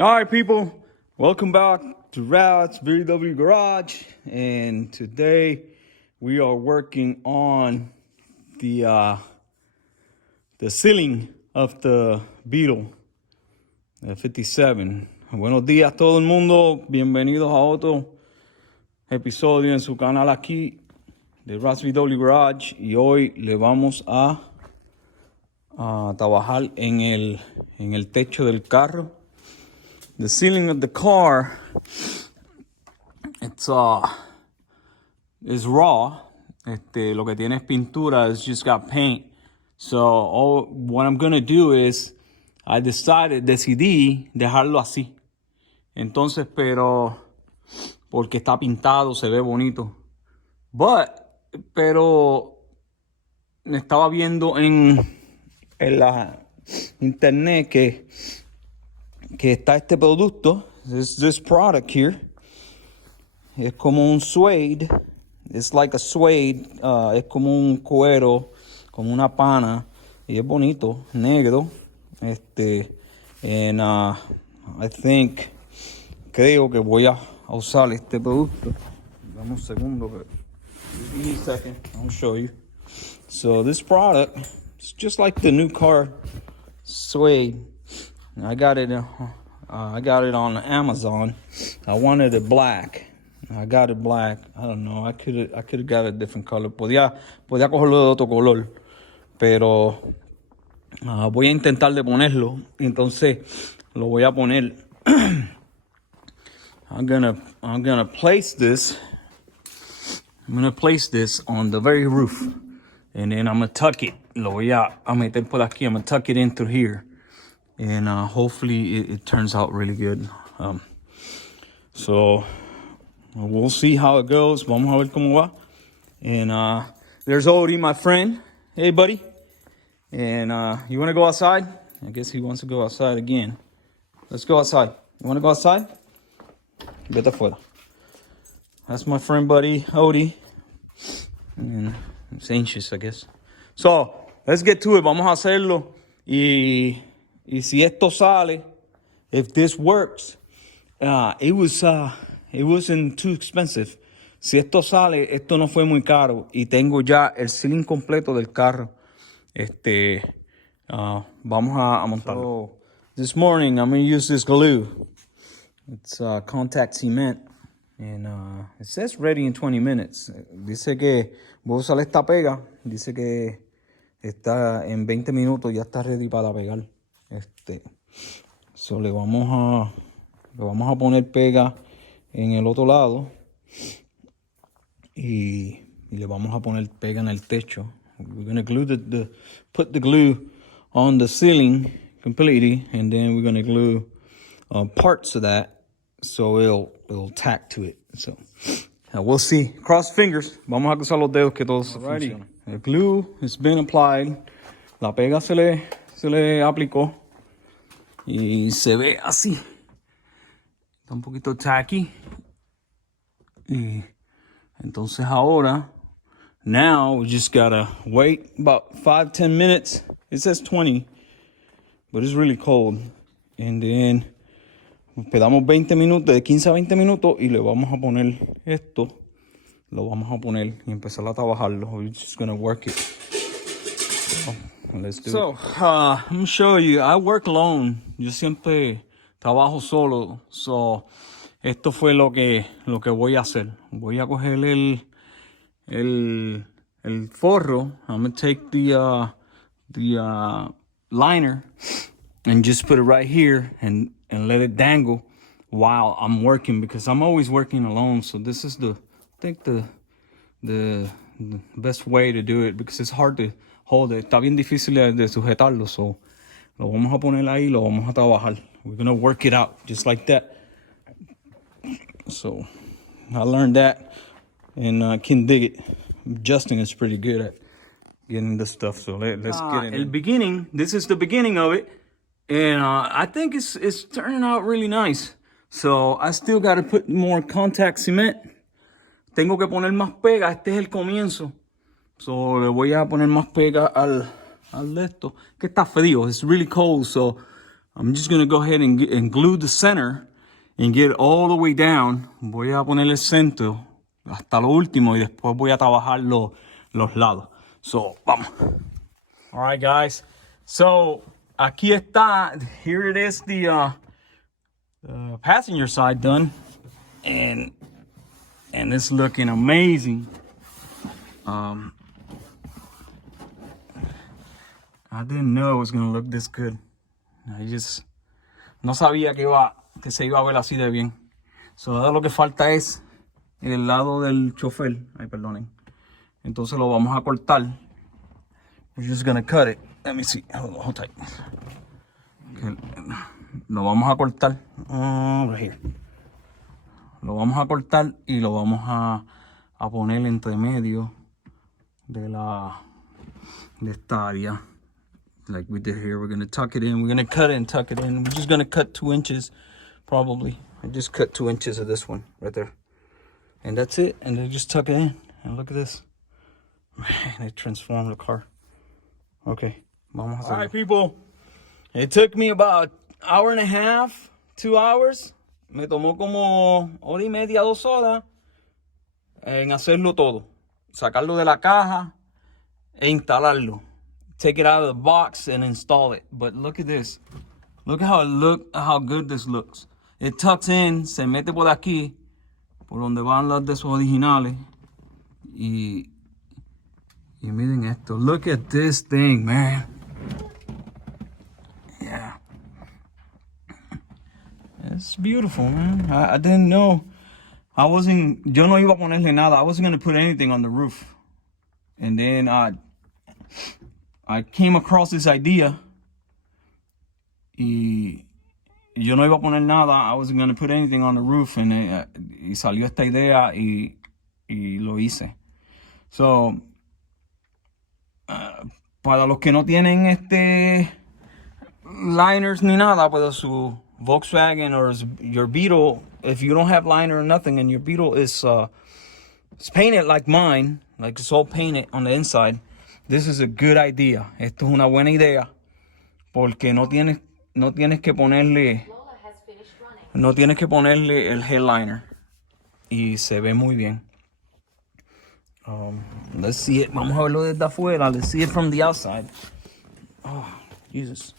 All right, people, welcome back to Rad's VW Garage, and today we are working on the ceiling of the Beetle 57. Buenos días todo el mundo, bienvenidos a otro episodio en su canal aquí de Rad's VW Garage, y hoy le vamos a trabajar en el techo del carro. The ceiling of the car, it's raw. Lo que tiene es pintura. It's just got paint. So what I'm gonna do is, decidí dejarlo así. Entonces, pero porque está pintado, se ve bonito. Pero estaba viendo en la internet que está este producto, this product here. Es como un suede. It's like a suede. Es como un cuero, como una pana. Y es bonito, negro. And I think, creo que voy a usar este producto. Dame un segundo. Give me a second. I'll show you. So this product, it's just like the new car suede. I got it on Amazon. I wanted it black. I got it black. I don't know. I could have got a different color. Podía cogerlo de otro color, pero voy a intentar de ponerlo. Entonces lo voy a poner. I'm gonna place this. I'm gonna place this on the very roof, and then I'm gonna tuck it. Lo voy a meter por aquí. I'm gonna tuck it in through here. And hopefully it turns out really good. So we'll see how it goes. Vamos a ver cómo va. And there's Odie, my friend. Hey, buddy. And you want to go outside? I guess he wants to go outside again. Let's go outside. You want to go outside? Vete afuera. That's my friend, buddy, Odie. And he's anxious, I guess. So let's get to it. Vamos a hacerlo. Y si esto sale, if this works, it wasn't too expensive. Si esto sale, esto no fue muy caro. Y tengo ya el ceiling completo del carro. Vamos a montarlo. So, this morning, I'm going to use this glue. It's contact cement. And it says ready in 20 minutes. Dice que voy a usar esta pega. Dice que está en 20 minutos, ya está ready para pegar. So le vamos a poner pega en el otro lado y le vamos a poner pega en el techo. We're gonna glue put the glue on the ceiling completely, and then we're gonna glue parts of that so it'll tack to it. So we'll see. Cross fingers. Vamos a cruzar los dedos que todo funcione. The glue has been applied. La pega se le aplicó. Y se ve así. Está un poquito tacky. Y entonces ahora, now we just gotta wait about 5-10 minutes. It says 20, but it's really cold. And then esperamos 20 minutos, de 15 a 20 minutos, y le vamos a poner esto. Lo vamos a poner y empezar a trabajarlo. We're just gonna work it. So, let's do it. I'm gonna show you. I work alone. Yo siempre trabajo solo. So, esto fue lo que voy a hacer. Voy a coger el forro. I'm gonna take the liner and just put it right here and let it dangle while I'm working, because I'm always working alone. So this is the best way to do it, because it's hard to hold it. Está bien difícil de sujetarlo. So lo vamos a poner ahí, lo vamos a trabajar. We're gonna work it out just like that. So I learned that, and I can dig it. Justin is pretty good at getting this stuff. So let's get it. El beginning. This is the beginning of it, and I think it's turning out really nice. So I still got to put more contact cement. Tengo que poner más pega. Este es el comienzo. So le voy a poner más pega al de esto, que está frío. It's really cold. So I'm just going to go ahead and glue the center and get it all the way down. Voy a poner el centro hasta lo último y después voy a trabajar los lados. So, vamos. All right, guys. So, aquí está. Here it is, the passenger side done. And it's looking amazing. I didn't know it was going to look this good. No sabía que se iba a ver así de bien. So, ahora lo que falta es el lado del chofer. Ay, perdonen. Entonces lo vamos a cortar. We're just gonna cut it. Let me see. Hold tight. Okay. Lo vamos a cortar. Right here. Lo vamos a cortar y lo vamos a poner entre medio de esta área. Like we did here. We're gonna tuck it in. We're gonna cut it and tuck it in. We're just gonna cut 2 inches, probably. I just cut 2 inches of this one right there. And that's it. And then just tuck it in. And look at this. Man, it transformed the car. Okay. Vamos a hacerlo. All right, people. It took me about hour and a half, 2 hours. Me tomó como hora y media, 2 horas en hacerlo todo. Sacarlo de la caja e instalarlo. Take it out of the box and install it. But look at this. Look how good this looks. It tucks in, se mete por aquí, por donde van las de esos originales. Y miren esto. Look at this thing, man. Yeah. It's beautiful, man. I didn't know. Yo no iba a ponerle nada. I wasn't going to put anything on the roof. And then I came across this idea. Y yo no iba a poner nada. I wasn't going to put anything on the roof. Y salió esta idea y lo hice. So, para los que no tienen liners ni nada, pues su Volkswagen or your Beetle, if you don't have liner or nothing and your Beetle is it's painted like mine, like it's all painted on the inside, this is a good idea. Esto es una buena idea porque no tienes que ponerle el headliner y se ve muy bien. Let's see it. Vamos a verlo desde afuera. Let's see it from the outside. Oh, Jesus.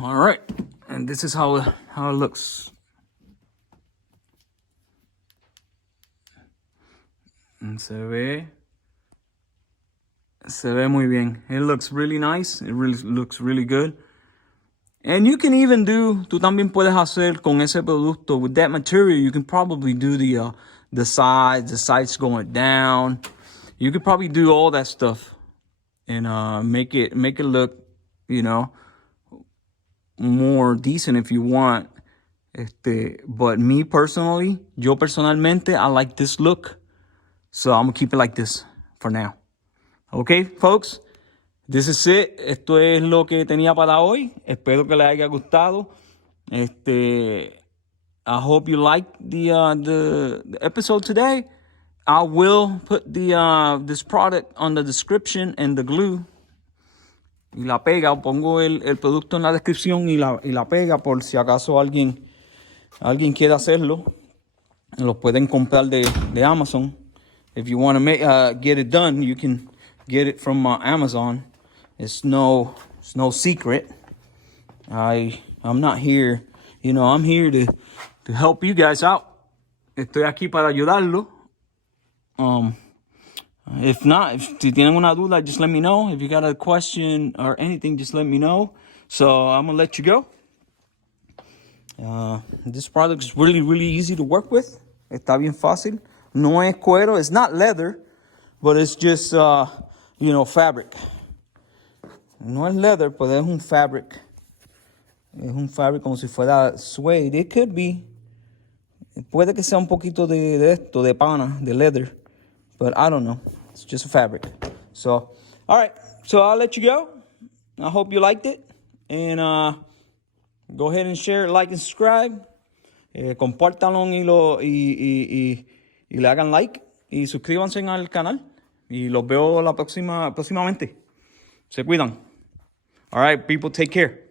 All right. And this is how it looks. And se ve muy bien. It looks really nice. It really looks really good. And you can even tú también puedes hacer con ese producto, with that material, you can probably do the sides going down. You could probably do all that stuff and make it look, more decent if you want. But yo personalmente, I like this look. So I'm gonna keep it like this for now. Okay, folks? This is it. Esto es lo que tenía para hoy. Espero que les haya gustado. I hope you liked the episode today. I will put this product on the description and the glue. Y la pega, pongo el producto en la descripción y la pega por si acaso alguien quiere hacerlo. Lo pueden comprar de Amazon. If you want to get it done, you can get it from Amazon. It's no secret. I'm not here, I'm here to help you guys out. Estoy aquí para ayudarlo. If not, si tienen una duda, just let me know. If you got a question or anything, just let me know. So I'm gonna let you go. This product is really, really easy to work with. Está bien fácil. No es cuero. It's not leather, but it's just, fabric. No es leather, pero es un fabric. Es un fabric como si fuera suede. It could be. Puede que sea un poquito de esto, de pana, de leather. But I don't know. It's just a fabric. So, all right. So I'll let you go. I hope you liked it. And go ahead and share, like, and subscribe. Compártanlo y le hagan like. Y suscríbanse al canal. Y los veo próximamente. Se cuidan. All right, people, take care.